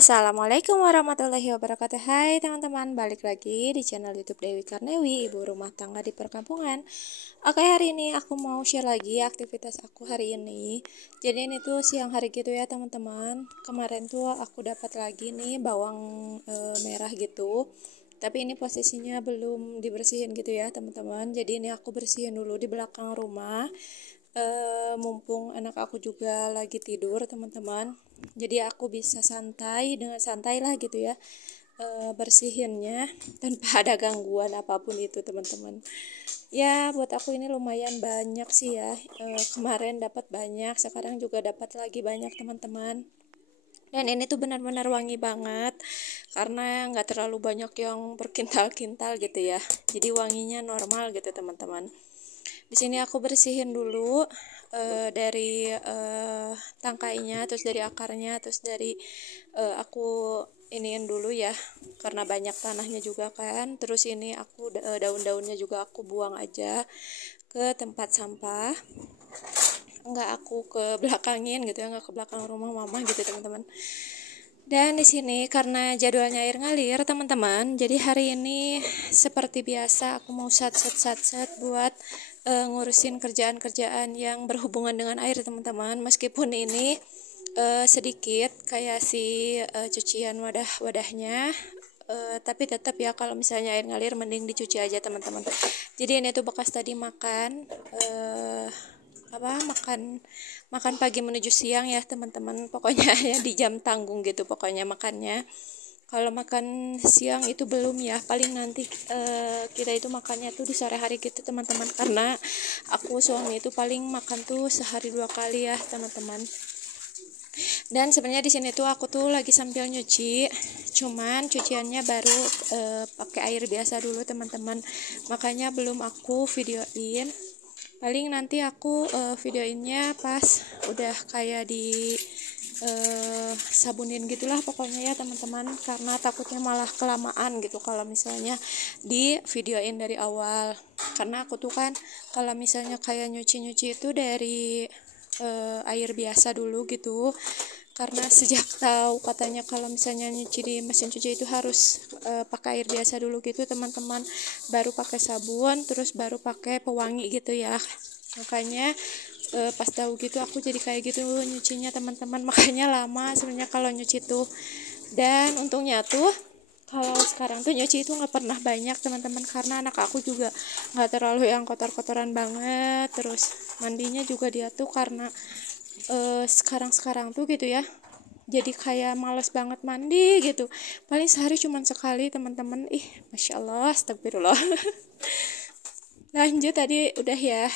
Assalamualaikum warahmatullahi wabarakatuh. Hai teman-teman, balik lagi di channel YouTube Dewi Karnewi, ibu rumah tangga di perkampungan. Oke, hari ini aku mau share lagi aktivitas aku hari ini. Jadi ini tuh siang hari gitu ya teman-teman. Kemarin tuh aku dapat lagi nih bawang merah gitu. Tapi ini posisinya belum dibersihin gitu ya teman-teman. Jadi ini aku bersihin dulu di belakang rumah. Mumpung anak aku juga lagi tidur teman-teman, jadi aku bisa santai dengan santai lah gitu ya, bersihinnya tanpa ada gangguan apapun itu teman-teman. Ya buat aku ini lumayan banyak sih ya, kemarin dapat banyak, sekarang juga dapat lagi banyak teman-teman. Dan ini tuh benar-benar wangi banget karena nggak terlalu banyak yang berkintal-kintal gitu ya, jadi wanginya normal gitu teman-teman. Di sini aku bersihin dulu dari tangkainya, terus dari akarnya, terus dari aku iniin dulu ya, karena banyak tanahnya juga kan. Terus ini aku daun-daunnya juga aku buang aja ke tempat sampah, nggak aku ke belakangin gitu ya, nggak ke belakang rumah mama gitu teman-teman. Dan di sini karena jadwalnya air ngalir teman-teman, jadi hari ini seperti biasa aku mau sat buat ngurusin kerjaan-kerjaan yang berhubungan dengan air teman-teman. Meskipun ini sedikit kayak si cucian wadah-wadahnya, tapi tetap ya kalau misalnya air ngalir mending dicuci aja teman-teman. Jadi ini tuh bekas tadi makan makan pagi menuju siang ya teman-teman, pokoknya ya di jam tanggung gitu pokoknya makannya. Kalau makan siang itu belum ya, paling nanti kita itu makannya tuh di sore hari gitu teman-teman, karena aku suami itu paling makan tuh sehari 2 kali ya teman-teman. Dan sebenarnya di sini tuh aku tuh lagi sambil nyuci, cuman cuciannya baru pakai air biasa dulu teman-teman, makanya belum aku videoin. Paling nanti aku videoinnya pas udah kayak di sabunin gitulah pokoknya ya teman-teman, karena takutnya malah kelamaan gitu kalau misalnya di videoin dari awal. Karena aku tuh kan kalau misalnya kayak nyuci-nyuci itu dari air biasa dulu gitu, karena sejak tahu katanya kalau misalnya nyuci di mesin cuci itu harus pakai air biasa dulu gitu teman-teman, baru pakai sabun, terus baru pakai pewangi gitu ya. Makanya pas tahu gitu aku jadi kayak gitu nyucinya teman-teman, makanya lama sebenarnya kalau nyuci tuh. Dan untungnya tuh kalau sekarang tuh nyuci itu nggak pernah banyak teman-teman, karena anak aku juga nggak terlalu yang kotor-kotoran banget. Terus mandinya juga dia tuh karena sekarang tuh gitu ya, jadi kayak males banget mandi gitu, paling sehari cuman sekali teman-teman. Masya Allah, astagfirullah. Lanjut tadi udah ya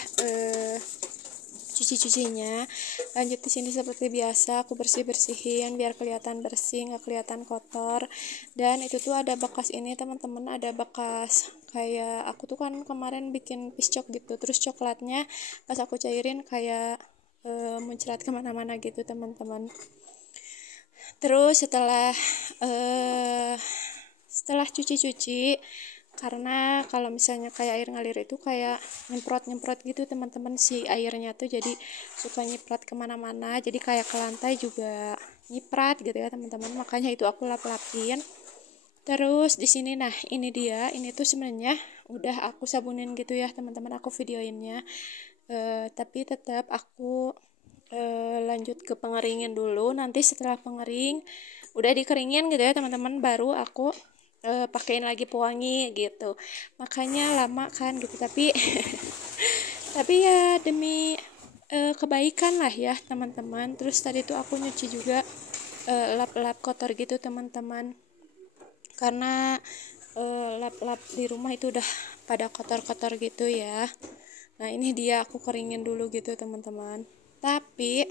cucinya, lanjut di sini seperti biasa aku bersihin biar kelihatan bersih, nggak kelihatan kotor. Dan itu tuh ada bekas ini teman-teman, ada bekas kayak aku tuh kan kemarin bikin piscok gitu, terus coklatnya pas aku cairin kayak muncrat kemana-mana gitu teman-teman. Terus setelah cuci, karena kalau misalnya kayak air ngalir itu kayak nyemprot gitu teman-teman, si airnya tuh jadi suka nyiprat kemana-mana, jadi kayak ke lantai juga nyiprat gitu ya teman-teman, makanya itu aku lap-lapin. Terus di sini nah ini tuh sebenarnya udah aku sabunin gitu ya teman-teman, aku videoinnya, tapi tetap aku lanjut ke pengeringin dulu. Nanti setelah pengering udah dikeringin gitu ya teman-teman, baru aku pakein lagi pewangi gitu. Makanya lama kan gitu, tapi tapi ya demi kebaikan lah ya teman-teman. Terus tadi tuh aku nyuci juga lap-lap kotor gitu teman-teman, karena lap-lap di rumah itu udah pada kotor-kotor gitu ya. Nah ini dia aku keringin dulu gitu teman-teman, tapi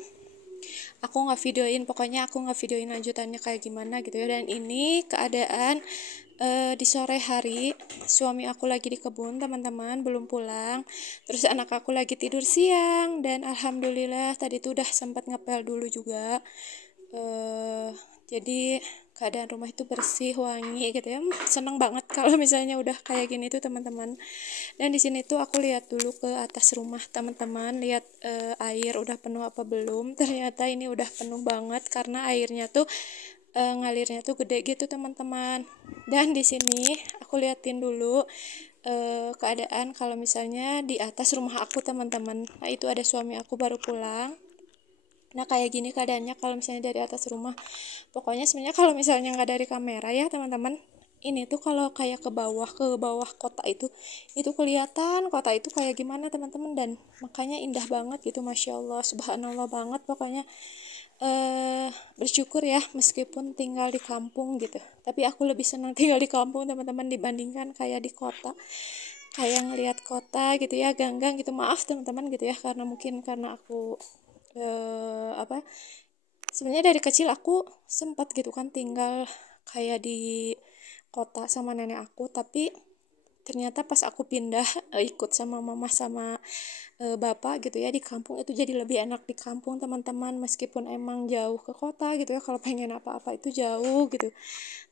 aku nggak videoin, pokoknya aku nggak videoin lanjutannya kayak gimana gitu ya. Dan ini keadaan di sore hari, suami aku lagi di kebun teman-teman, belum pulang. Terus anak aku lagi tidur siang, dan alhamdulillah tadi tuh udah sempat ngepel dulu juga. Jadi keadaan rumah itu bersih, wangi gitu ya. Seneng banget kalau misalnya udah kayak gini tuh teman-teman. Dan di sini tuh aku lihat dulu ke atas rumah teman-teman, lihat air udah penuh apa belum. Ternyata ini udah penuh banget, karena airnya tuh ngalirnya tuh gede gitu teman-teman. Dan di sini aku liatin dulu keadaan kalau misalnya di atas rumah aku teman-teman. Nah itu ada suami aku baru pulang. Nah kayak gini keadaannya kalau misalnya dari atas rumah. Pokoknya sebenarnya kalau misalnya nggak dari kamera ya teman-teman, ini tuh kalau kayak ke bawah kota itu kelihatan kota itu kayak gimana teman-teman, dan makanya indah banget gitu, masya Allah subhanallah banget pokoknya. Bersyukur ya meskipun tinggal di kampung gitu, tapi aku lebih senang tinggal di kampung teman-teman dibandingkan kayak di kota, kayak ngelihat kota gitu ya, ganggang gitu, maaf teman-teman gitu ya, karena mungkin karena aku apa, sebenarnya dari kecil aku sempat gitu kan tinggal kayak di kota sama nenek aku, tapi ternyata pas aku pindah ikut sama mama sama bapak gitu ya di kampung, itu jadi lebih enak di kampung teman-teman, meskipun emang jauh ke kota gitu ya, kalau pengen apa-apa itu jauh gitu,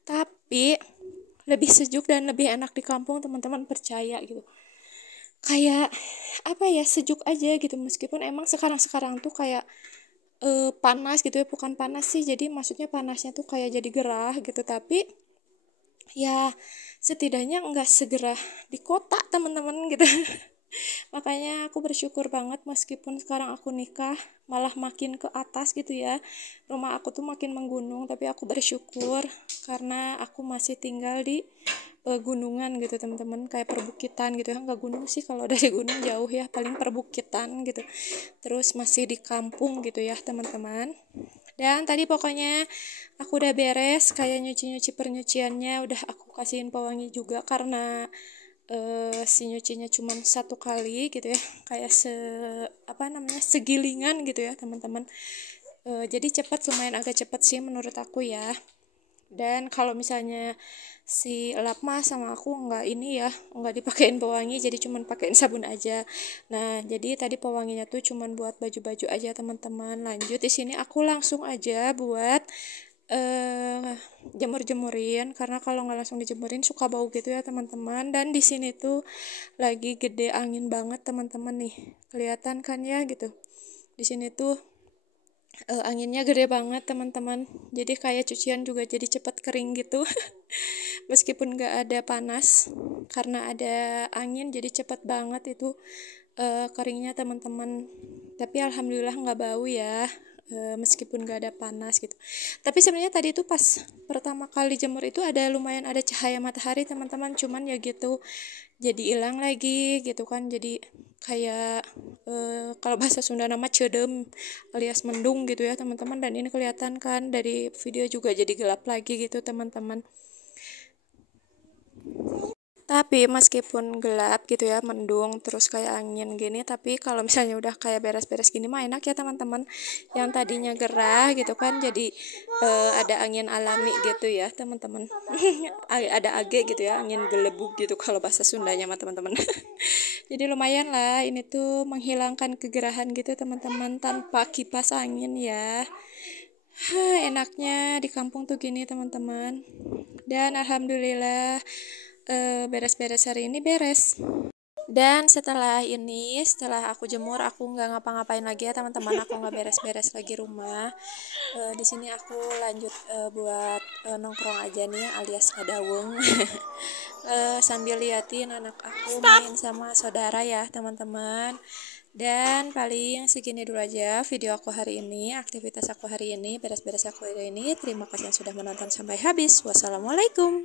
tapi lebih sejuk dan lebih enak di kampung teman-teman, percaya gitu. Kayak apa ya, sejuk aja gitu, meskipun emang sekarang tuh kayak panas gitu ya, bukan panas sih, jadi maksudnya panasnya tuh kayak jadi gerah gitu, tapi ya setidaknya enggak segerah di kota teman-teman gitu. Makanya aku bersyukur banget meskipun sekarang aku nikah malah makin ke atas gitu ya, rumah aku tuh makin menggunung, tapi aku bersyukur karena aku masih tinggal di gunungan gitu teman-teman, kayak perbukitan gitu ya, nggak gunung sih, kalau dari gunung jauh ya, paling perbukitan gitu, terus masih di kampung gitu ya teman-teman. Dan tadi pokoknya aku udah beres kayak nyuci-nyuci pernyuciannya, udah aku kasihin pewangi juga karena si nyucinya cuma satu kali gitu ya, kayak segilingan gitu ya teman-teman. Jadi cepat, lumayan agak cepat sih menurut aku ya. Dan kalau misalnya si lap mah sama aku nggak dipakein pewangi, jadi cuman pakein sabun aja. Nah jadi tadi pewanginya tuh cuman buat baju-baju aja teman-teman. Lanjut di sini aku langsung aja buat jemur-jemurin, karena kalau nggak langsung dijemurin suka bau gitu ya teman-teman. Dan di sini tuh lagi gede angin banget teman-teman, nih kelihatan kan ya gitu. Di sini tuh anginnya gede banget teman-teman, jadi kayak cucian juga jadi cepet kering gitu. Meskipun nggak ada panas, karena ada angin jadi cepet banget itu keringnya teman-teman. Tapi alhamdulillah nggak bau ya, meskipun nggak ada panas gitu. Tapi sebenarnya tadi itu pas pertama kali jemur itu lumayan ada cahaya matahari teman-teman, cuman ya gitu jadi hilang lagi gitu kan, jadi kayak kalau bahasa Sunda nama cedem alias mendung gitu ya teman-teman. Dan ini kelihatan kan dari video juga jadi gelap lagi gitu teman-teman. Tapi meskipun gelap gitu ya, mendung terus kayak angin gini, tapi kalau misalnya udah kayak beres-beres gini mah enak ya teman-teman. Yang tadinya gerah gitu kan jadi ada angin alami gitu ya teman-teman. Ada age gitu ya, angin gelebuk gitu kalau bahasa Sundanya mah teman-teman. Jadi lumayan lah, ini tuh menghilangkan kegerahan gitu teman-teman tanpa kipas angin ya. Enaknya di kampung tuh gini teman-teman. Dan alhamdulillah beres-beres hari ini beres. Dan setelah aku jemur, aku nggak ngapa-ngapain lagi ya teman-teman, aku nggak beres-beres lagi rumah. Di sini aku lanjut buat nongkrong aja nih alias ngadaweng. Sambil liatin anak aku main sama saudara ya teman-teman. Dan paling segini dulu aja video aku hari ini, aktivitas aku hari ini, beres-beres aku hari ini. Terima kasih yang sudah menonton sampai habis. Wassalamualaikum.